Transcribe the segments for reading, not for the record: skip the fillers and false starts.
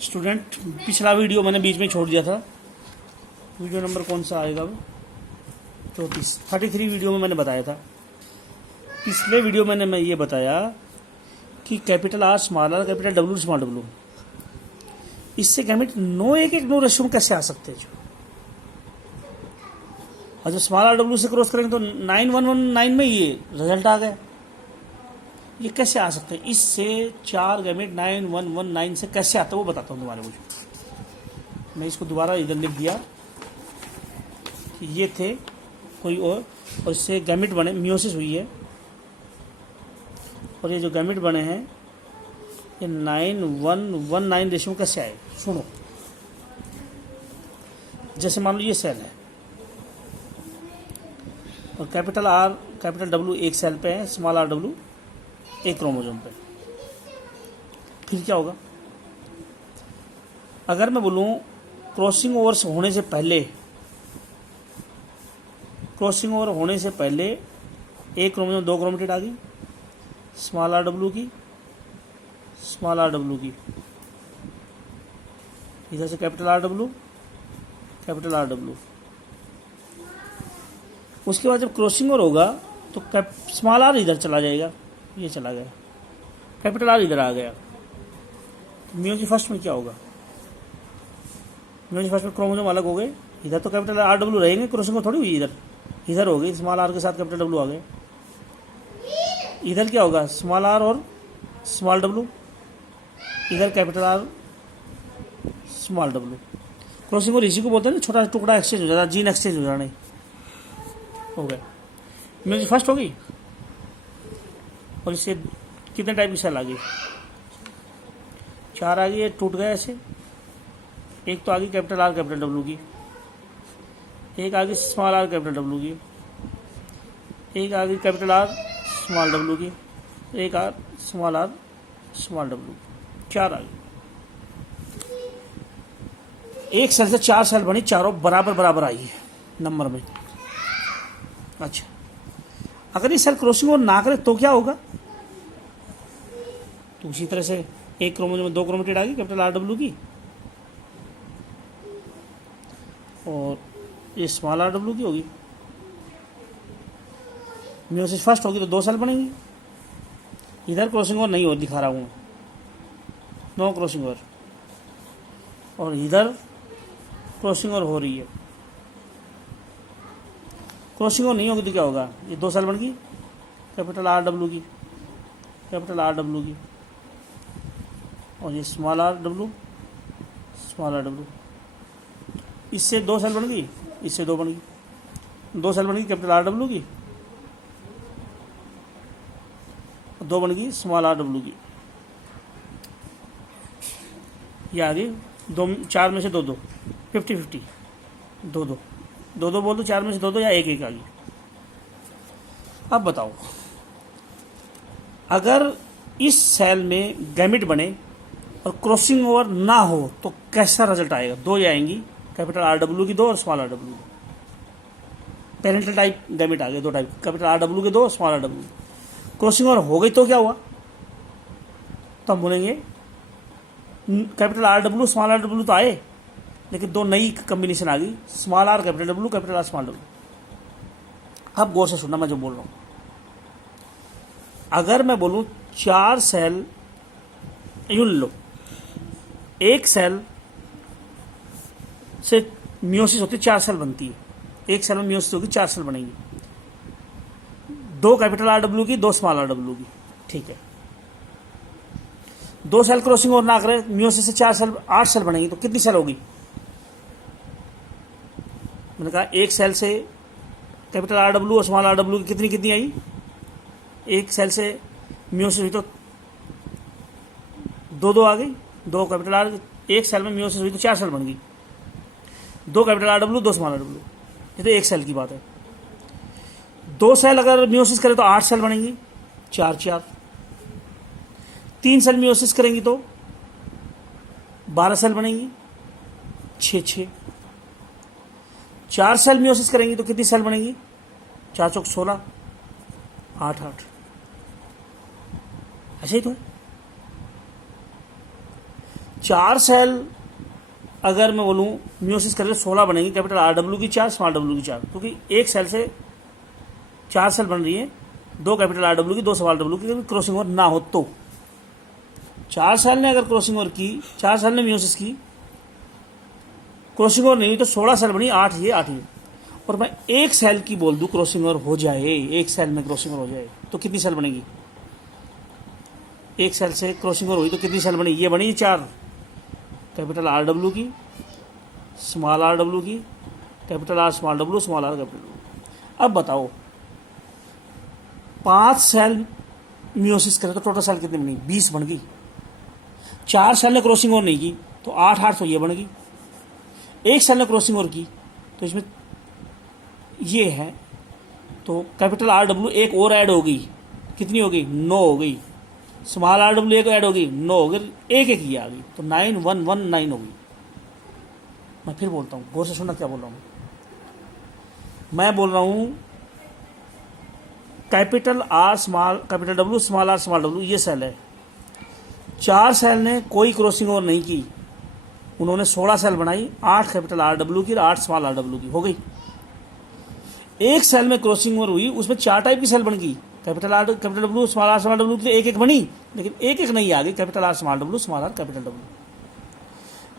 Student, पिछला video मैंने बीच में छोड़ दिया था। वीडियो नंबर कौन सा आएगा? 33 वीडियो में मैंने बताया था। पिछले वीडियो में मैं ये बताया कि capital R small R capital W small W, इससे गैमेट नो एक नो रेशियो में कैसे आ सकते हैं। जो और जो स्मॉल आर डब्ल्यू से क्रॉस करेंगे तो 9119 में ये रिजल्ट आ गया। ये कैसे आ सकते हैं? इससे 4 गैमेट 9119 से कैसे आता है वो बताता हूँ तुम्हारे। मुझे मैं इसको दोबारा इधर लिख दिया कि ये थे कोई और इससे गैमेट बने, मियोसिस हुई है, और ये जो गैमेट बने हैं ये 9119 रेशियो कैसे आए। सुनो, जैसे मान लो ये सेल है और कैपिटल आर कैपिटल डब्ल्यू एक सेल पे है, स्मॉल आर डब्ल्यू एक क्रोमोसोम पे। फिर क्या होगा? अगर मैं बोलूं क्रॉसिंग ओवर होने से पहले एक क्रोमोसोम 2 क्रोमेटिड आ गई, स्मॉल आर डब्ल्यू की, इधर से कैपिटल आर डब्ल्यू। उसके बाद जब क्रॉसिंग ओवर होगा तो स्मॉल आर इधर चला जाएगा, ये चला गया, कैपिटल आर इधर आ गया। म्यूजिक फर्स्ट में क्या होगा? म्यूजिक फर्स्ट में क्रोमोसोम अलग हो गए, इधर तो कैपिटल आर डब्ल्यू रहेंगे, क्रॉसिंग ओवर थोड़ी हुई, इधर हो गई, स्मॉल आर के साथ कैपिटल डब्ल्यू आ गए। इधर क्या होगा? स्मॉल आर और स्मॉल डब्ल्यू, इधर capital R small W. Crossing over इसी को बोलते हैं ना, छोटा टुकड़ा एक्सचेंज हो जाता है, जीन एक्सचेंज हो जाना हो गया। म्यूजिक फर्स्ट हो गई और इससे कितने टाइप की सेल आ गई? 4 आ गई, टूट गया ऐसे। एक तो आ गई कैपिटल आर कैपिटल डब्ल्यू की, एक आ गई स्मॉल आर कैपिटल डब्ल्यू की, एक आ गई कैपिटल आर स्मॉल डब्ल्यू की, एक आर स्मॉल डब्ल्यू, 4 आ गई। एक सेल से 4 सेल बनी, चारों बराबर आई है नंबर में। अच्छा, अगर ये सेल क्रॉसिंग ओवर ना करे तो क्या होगा? तो उसी तरह से एक क्रोमोसोम में 2 क्रोमेटिड आ गई कैपिटल आर डब्ल्यू की, और ये स्मॉल आर डब्ल्यू की होगी। म्यूसिस फर्स्ट होगी तो 2 सेल बनेंगी। इधर क्रॉसिंग ओवर नहीं हो दिखा रहा हूँ, नो क्रॉसिंग ओवर, और इधर क्रॉसिंग ओवर हो रही है। क्रॉसिंग ओवर नहीं होगी तो क्या होगा? ये 2 सेल बन गई कैपिटल आर डब्ल्यू की, और ये स्मॉल आर डब्ल्यू। इससे 2 सेल बन गई, इससे 2 बन गई, 2 सेल बन गई कैपिटल आर डब्ल्यू की, 2 बन गई स्मॉल आर डब्ल्यू की। ये आ गई 4 में से 2 50-50, 2 बोल दो, 4 में से 2 या 1 आ गई। अब बताओ, अगर इस सेल में गैमेट बने और क्रॉसिंग ओवर ना हो तो कैसा रिजल्ट आएगा? 2 ही आएंगी, कैपिटल आर डब्ल्यू की 2 और small R W. Parental type gamete आ गए, 2 टाइप, कैपिटल आर डब्ल्यू के 2 और small R W. Crossing over हो गई तो क्या हुआ? तो हम बोलेंगे capital R W small R W तो आए, लेकिन 2 नई कॉम्बिनेशन आ गई, small R capital W, capital R small W. अब गौर से सुनना मैं जो बोल रहा हूं। अगर मैं बोलूं 4 सेल, यूं लो, एक सेल से मियोसिस होती है, 4 सेल बनती है, एक सेल में मियोसिस होगी, 4 सेल बनेंगी, 2 कैपिटल आर डब्ल्यू की, 2 स्मॉल आर डब्ल्यू की। ठीक है, 2 सेल क्रॉसिंग और ना करे, मियोसिस से 4 सेल 8 सेल बनेंगी, तो कितनी सेल होगी? मैंने कहा एक सेल से कैपिटल आर डब्ल्यू और स्मॉल आर डब्ल्यू की कितनी आई? एक सेल से मियोसिस हुई तो 2 आ गई, 2 कैपिटल आर, एक सेल में मियोसिस हुई तो 4 सेल बन गई, 2 capital R W, 2 small R W. ये तो एक सेल की बात है। 2 सेल अगर मियोसिस करे तो 8 सेल बनेंगी, 4। 3 सेल मियोसिस करेंगी तो 12 सेल बनेंगी, 6। 4 सेल मियोसिस करेंगी तो कितनी सेल बनेंगी? 4 चौक 16, 8। ऐसे ही तो है। 4 सेल अगर मैं बोलूँ म्यूसिस करके 16 बनेंगी, कैपिटल RW की 4, स्मॉल w की 4, क्योंकि एक सेल से 4 सेल बन रही है, 2 कैपिटल RW की 2 स्मॉल w की, क्रॉसिंग ओवर ना हो तो 4 सेल ने अगर क्रॉसिंग ओवर की, 4 सेल ने म्यूसिस की, क्रॉसिंग ओवर नहीं हुई तो 16 सेल बनी, 8 ये 8 ये, और मैं एक सेल की बोल दूँ क्रॉसिंग ओवर हो जाए, एक सेल में क्रॉसिंग ओवर हो जाए तो कितनी सेल बनेगी? एक सेल से क्रॉसिंग ओवर हुई तो कितनी सेल बनी? ये बनी 4, कैपिटल RW की, स्मॉल RW की, capital R small w, small r capital W। अब बताओ 5 सेल म्यूसिस करें तो टोटल सेल कितनी बनी? 20 बन गई। 4 सेल ने क्रॉसिंग ओवर नहीं की तो 8 8 तो ये बन गई। एक सेल ने क्रॉसिंग ओवर की तो इसमें ये है, तो कैपिटल RW एक और ऐड हो गई, कितनी हो गई? 9 हो गई। स्मॉल RW एक ऐड हो गई, 9 हो गई, एक एक ये आ गई, तो 9119 हो गई। मैं फिर बोलता हूँ, गौर से सुनना क्या बोल रहा हूँ। मैं बोल रहा हूँ capital R small, capital W small r small w, ये सेल है। 4 सेल ने कोई क्रॉसिंग ओवर नहीं की, उन्होंने 16 सेल बनाई, 8 कैपिटल RW की, 8 स्मॉल RW की, हो गई। एक सेल में क्रॉसिंग ओवर हुई, उसमें 4 टाइप की सेल बन गई, capital R capital W small r small w की तो एक एक बनी, लेकिन एक एक नहीं आ गई, capital R small w small r capital W।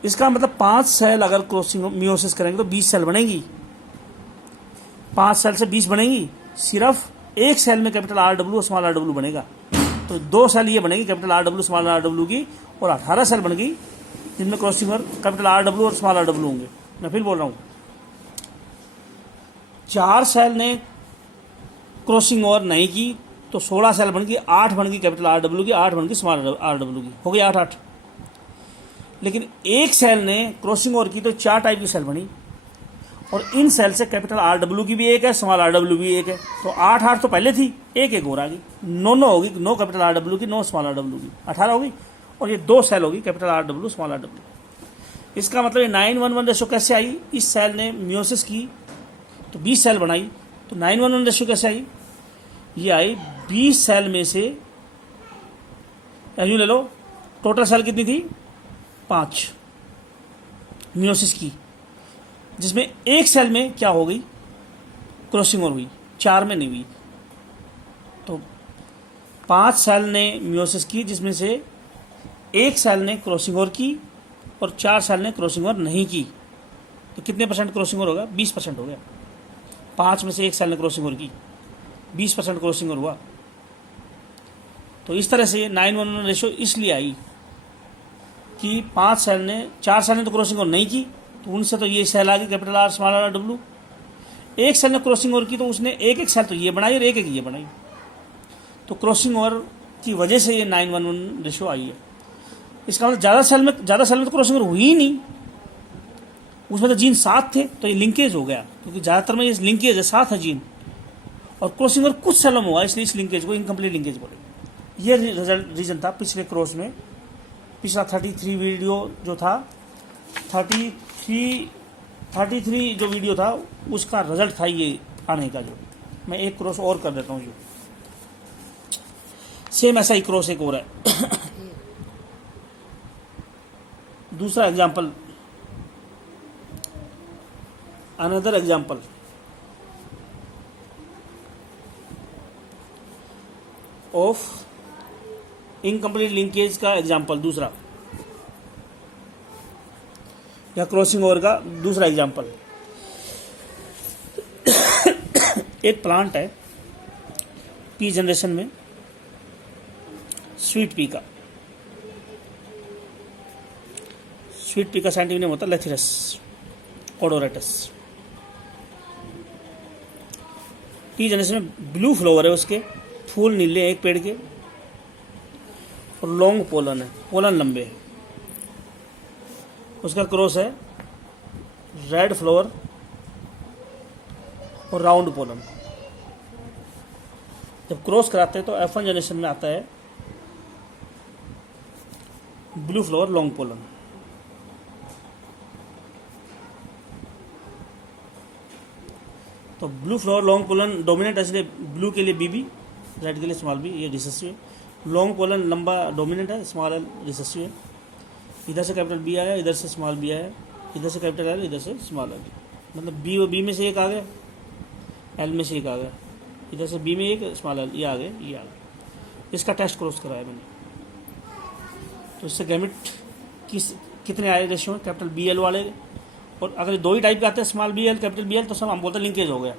इसका मतलब 5 सेल अगर क्रॉसिंग मियोसिस करेंगे तो 20 सेल बनेंगी, 5 सेल से 20 बनेंगी। सिर्फ एक सेल में कैपिटल RW और स्मॉल RW बनेगा, तो 2 सेल ये बनेगी कैपिटल RW स्मॉल RW की, और 18 सेल बन गई जिनमें क्रॉसिंग ओवर कैपिटल RW और स्मॉल RW होंगे। मैं फिर बोल रहा हूँ 4 सेल ने क्रॉसिंग ओवर नहीं की तो 16 सेल बन गई, 8 बन गई कैपिटल RW की, 8 बन गई स्मॉल RW की, हो गई 8 8। लेकिन एक सेल ने क्रॉसिंग ओवर की तो 4 टाइप की सेल बनी, और इन सेल से कैपिटल RW की भी एक है, स्मॉल RW भी एक है, तो 8 8 तो पहले थी, एक एक और आ गई, 9 9 होगी, 9 कैपिटल RW की, 9 स्मॉल RW की, 18 होगी, और ये 2 सेल होगी कैपिटल RW स्मॉल RW। इसका मतलब ये 9:1 रेशो कैसे आई? इस सेल ने मियोसिस की तो 20 सेल बनाई, तो 9:1 रेशो कैसे आई? ये आई 20 सेल में से, यूँ ले लो, टोटल सेल कितनी थी? 5 मियोसिस की, जिसमें एक सेल में क्या हो गई? क्रॉसिंग ओवर हुई, 4 में नहीं हुई। तो 5 सेल ने मियोसिस की, जिसमें से एक सेल ने क्रॉसिंग ओवर की और 4 सेल ने क्रॉसिंग ओवर नहीं की, तो कितने परसेंट क्रॉसिंग ओवर होगा? 20% हो गया। 5 में से एक सेल ने क्रॉसिंग ओवर की, 20% क्रॉसिंग ओवर हुआ। तो इस तरह से 9:1 रेशो इसलिए आई कि 5 सेल ने, 4 सेल ने तो क्रॉसिंग ओवर नहीं की, तो उनसे तो ये सेल आ गई कैपिटल R स्मॉल RW। एक सेल ने क्रॉसिंग ओवर की तो उसने एक एक सेल तो ये बनाई और एक एक ये बनाई, तो क्रॉसिंग ओवर की वजह से ये 9:1 रेशो आई है। इसका मतलब ज़्यादा सेल में तो क्रॉसिंग ओवर हुई ही नहीं, उसमें तो जीन 7 थे, तो ये लिंकेज हो गया, क्योंकि ज़्यादातर में ये लिंकेज है, 7 है जीन, और क्रॉसिंग ओवर कुछ सेलों में हुआ, इसलिए इस लिंकेज को इनकम्प्लीट लिंकेज बोले। ये रीजन था पिछले क्रॉस में। पिछला 33 वीडियो जो था, 33 जो वीडियो था उसका रिजल्ट था ये आने का। जो मैं एक क्रॉस और कर देता हूँ, जो सेम ऐसा ही क्रॉस एक और है। दूसरा example, another example, of incomplete linkage का एग्जाम्पल दूसरा, या क्रॉसिंग ओवर का दूसरा एग्जाम्पल। एक प्लांट है पी जनरेशन में, स्वीट पी का। स्वीट पी का साइंटिफिक नेम होता है लेथिरस ओडोरेटस। पी जनरेशन में ब्लू फ्लावर है, उसके फूल नीले एक पेड़ के, और लॉन्ग पोलन है, पोलन लंबे है। उसका क्रॉस है रेड फ्लावर और राउंड पोलन। जब क्रॉस कराते हैं तो F1 जनरेशन में आता है ब्लू फ्लावर लॉन्ग पोलन। तो blue flower long pollen dominant है, इसलिए ब्लू के लिए BB, रेड के लिए स्मॉल b, ये रिसेसिव है। लॉन्ग पोलन लंबा डोमिनेंट है, स्मॉल l रिसेसिव है। इधर से कैपिटल बी आया, इधर से स्मॉल बी आया, इधर से कैपिटल एल, इधर से स्मॉल एल, मतलब बी और बी में से एक आ गया, एल में से एक आ गया, इधर से बी में एक, स्मॉल एल, ये आ गया, ये आ गया। इसका टेस्ट क्रॉस कराया मैंने। तो इससे गैमेट कितने आए रेशियो में, कैपिटल बी एल वाले। और अगर दो ही टाइप के आते हैं, small B L, capital B L, तो सब हम बोलते हैं लिंकेज हो गया।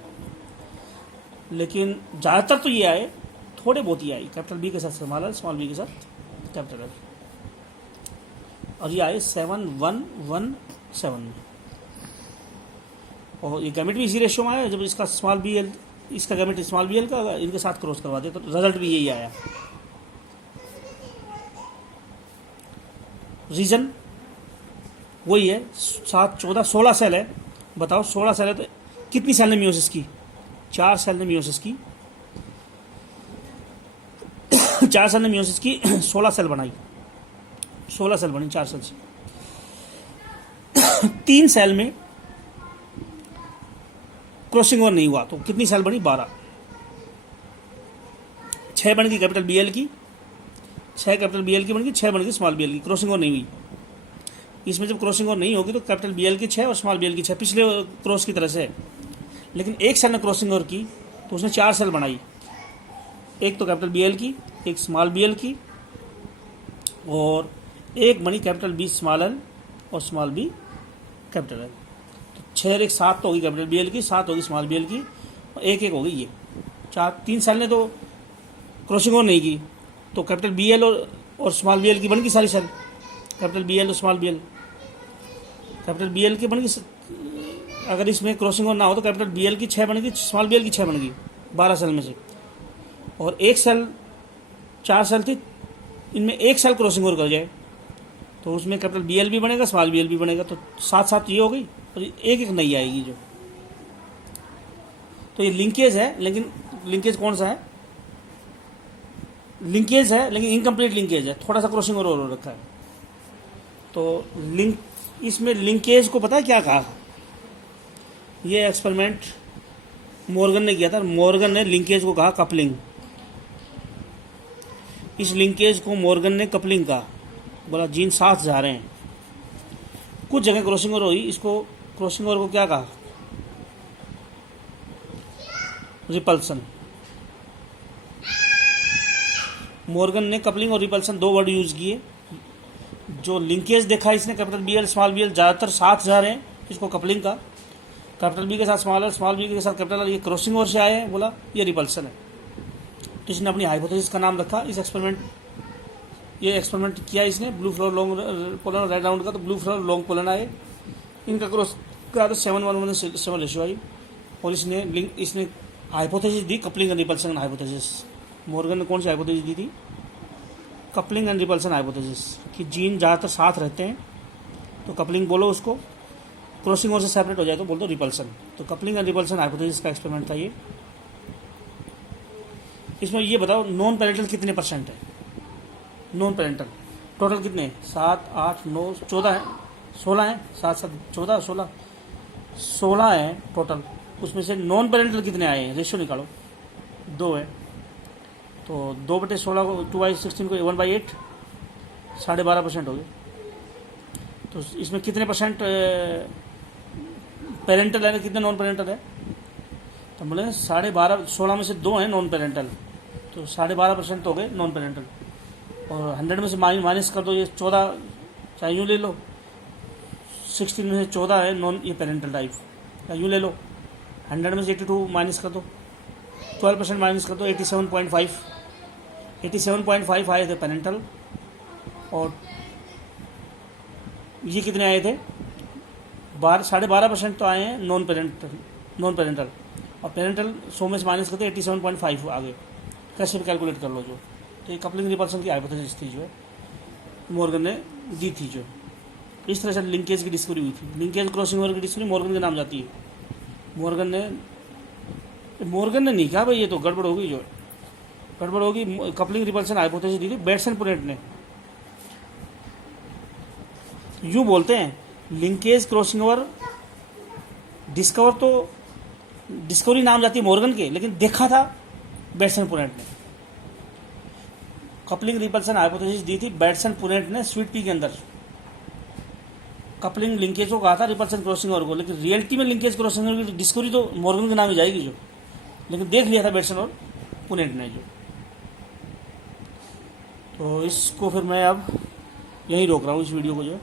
लेकिन ज़्यादातर तो ये आए, थोड़े बहुत ही आई, कैपिटल बी के साथ स्मॉल एल, स्मॉल बी के साथ कैपिटल एल। और ये आए 7117 में। और ये गैमेट भी इसी रेशियो में आया। जब इसका स्मॉल बी एल, इसका गैमेट स्मॉल बी एल का इनके साथ क्रॉस करवा दे तो रिजल्ट भी यही आया। रीजन वही है, 7, 14, 16 सेल है। बताओ 16 सेल है तो कितनी सेल ने मियोसिस की? 4 सेल ने मियोसिस की। 4 सेल ने मियोसिस की, 16 सेल बनाई, 16 सेल बनी 4 सेल से। 3 सेल में क्रॉसिंग ओवर नहीं हुआ तो कितनी सेल बनी? 12। 6 बन गई कैपिटल बी एल की, 6 कैपिटल बी एल की बन गई, 6 बन गई स्मॉल बी एल की। क्रॉसिंग ओवर नहीं हुई। इसमें जब क्रॉसिंग ओवर नहीं होगी तो कैपिटल बी एल की 6 और स्मॉल बी एल की 6 पिछले क्रॉस की तरह से। लेकिन एक सेल ने क्रॉसिंग ओवर की तो उसने 4 सेल बनाई, एक तो कैपिटल बी एल की, एक स्मॉल बी एल की, और एक बनी कैपिटल बी स्मॉल एल और स्मॉल बी कैपिटल एल। तो 6 और 1 7 तो होगी कैपिटल बी एल की, 7 होगी स्मॉल बी एल की, और एक होगी ये 3 सेल ने तो क्रॉसिंग ओवर नहीं की तो कैपिटल बी एल और स्मॉल बी एल की बन गई सारी सेल। कैपिटल बी एल और small B L, capital B L की बन गई। अगर इसमें क्रॉसिंग ओवर ना हो तो कैपिटल बी एल की 6 बन गई, स्मॉल बी एल की 6 बन गई 12 सेल में से। और एक सेल, 4 सेल थी, इनमें एक सेल क्रॉसिंग ओवर कर जाए तो उसमें कैपिटल बी एल भी बनेगा, स्मॉल बी एल भी बनेगा, तो 7 ये हो गई और एक एक नई आएगी जो। तो ये लिंकेज है, लेकिन लिंकेज कौन सा है? लिंकेज है लेकिन इनकम्प्लीट लिंकेज है, थोड़ा सा क्रॉसिंग ओवर और रखा है। तो लिंक, इसमें लिंकेज को पता है क्या कहा? ये एक्सपेरिमेंट मॉर्गन ने किया था। मॉर्गन ने लिंकेज को कहा कपलिंग। इस लिंकेज को मॉर्गन ने कपलिंग कहा। बोला जीन साथ जा रहे हैं, कुछ जगह क्रॉसिंग ओवर हुई, इसको क्रॉसिंग ओवर को क्या कहा? रिपल्सन। मॉर्गन ने कपलिंग और रिपल्सन 2 वर्ड यूज किए। जो लिंकेज देखा इसने, capital B L small B L ज़्यादातर साथ जा रहे हैं, इसको कपलिंग का। कैपिटल बी के साथ स्मॉल एल, स्मॉल बी के साथ कैपिटल एल, ये क्रॉसिंग ओवर से आए हैं, बोला ये रिपल्सन है। तो इसने अपनी हाइपोथेसिस का नाम रखा। इस एक्सपेरिमेंट, ये एक्सपेरिमेंट किया इसने blue floor long pollen red round का। तो ब्लू फ्लोर लॉन्ग पोलन आए, इनका क्रॉस का 711 रेशियो आई। और इसने hypothesis the coupling and repulsion hypothesis. Morgan ने कौन सी हाइपोथेसिस दी थी? कपलिंग एंड रिपल्सन हाइपोथेसिस, कि जीन ज़्यादातर साथ रहते हैं तो कपलिंग बोलो उसको, क्रॉसिंग ओवर से सेपरेट हो जाए तो बोल दो रिपल्सन। तो कपलिंग एंड रिपल्सन हाइपोथेसिस का एक्सपेरिमेंट था ये। इसमें ये बताओ नॉन पेरेंटल कितने % है? नॉन पेरेंटल टोटल कितने? 7, 8, 9, 14 है, 16 है, 7, 7, 14, 16, 16 है टोटल। उसमें से नॉन पेरेंटल कितने आए हैं? रेशियो निकालो। 2 है, तो 2/16 को 2/16 को 1/8, 12.5% हो गए। तो इसमें कितने % पेरेंटल है, कितने नॉन पेरेंटल है? तो बोले 12.5, 16 में से 2 हैं नॉन पेरेंटल, तो 12.5% हो गए नॉन पेरेंटल। और 100 में से माइनस कर दो, ये 14 चाहे यूँ ले लो, 16 में से 14 है नॉन ये पेरेंटल टाइप, या यूँ ले लो 100 में से 82 माइनस कर दो, 12% माइनस कर दो, 87.5 आए थे पेरेंटल। और ये कितने आए थे? 12.5% तो आए हैं नॉन पेरेंटल। और पेरेंटल 100 में से माइनस करते 87.5 आ गए। कैसे भी कैलकुलेट कर लो जो। तो ये कपलिंग रिपल्सन की हाइपोथेसिस थी जो मॉर्गन ने दी थी। जो इस तरह से लिंकेज की डिस्कवरी हुई थी। लिंकेज क्रॉसिंग ओवर की डिस्कवरी मॉर्गन के नाम जाती है। मॉर्गन ने नहीं कहा भाई ये तो गड़बड़ होगी, जो गड़बड़ होगी। कपलिंग रिपल्सन हाइपोथेसिस दी थी बेट्सन पुनेट ने। यूँ बोलते हैं लिंकेज क्रॉसिंग ओवर डिस्कवर, तो डिस्कवरी नाम जाती है मॉर्गन के, लेकिन देखा था बेट्सन पुनेट ने। कपलिंग रिपल्सन हाइपोथेसिस दी थी बेट्सन पुनेट ने स्वीट पी के अंदर कपलिंग लिंकेज को कहा था रिपल्सन क्रॉसिंग ओवर को, लेकिन रियलिटी में लिंकेज क्रॉसिंग ओवर की डिस्कवरी तो मॉर्गन के नाम ही जाएगी जो, लेकिन देख लिया था बेटसन और पुनेट ने जो। तो इसको फिर मैं अब यहीं रोक रहा हूँ इस वीडियो को जो।